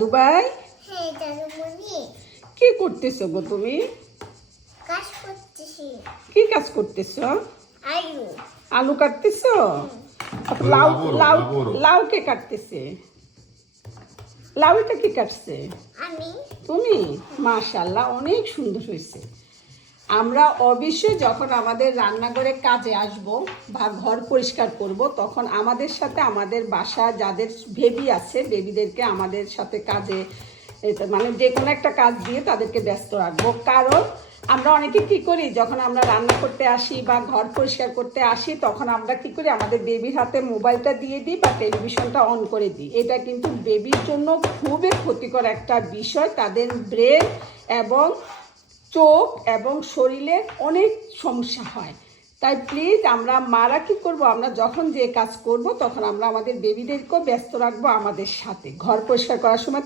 Dubai হ্যাঁ দাদুমণি, কি করতেছো গো তুমি? কাজ করতেছি। কি কাজ করতেছো? আলু। আলু কাটতেছো? লাউ লাউ লাউ কে কাটতেছে? লাউ এটা কি কাটছে? আমি। তুমি? মাশাআল্লাহ, অনেক সুন্দর হয়েছে। আমরা অবশ্যই যখন আমাদের রান্নাঘরে কাজে আসব বা ঘর পরিষ্কার করব, তখন আমাদের সাথে আমাদের বাসা যাদের বেবি আছে, বেবিদেরকে আমাদের সাথে কাজে মানে যে কোনো একটা কাজ দিয়ে তাদেরকে ব্যস্ত রাখবো। কারণ আমরা অনেকে কি করি, যখন আমরা রান্না করতে আসি বা ঘর পরিষ্কার করতে আসি, তখন আমরা কি করি, আমাদের বেবির হাতে মোবাইলটা দিয়ে দিই বা টেলিভিশনটা অন করে দিই। এটা কিন্তু বেবির জন্য খুবই ক্ষতিকর একটা বিষয়। তাদের ব্রেন এবং চোখ এবং শরীরে অনেক সমস্যা হয়। তাই প্লিজ আমরা মারা কি করব, আমরা যখন যে কাজ করব তখন আমরা আমাদের বেবিদেরকেও ব্যস্ত রাখবো আমাদের সাথে। ঘর পরিষ্কার করার সময়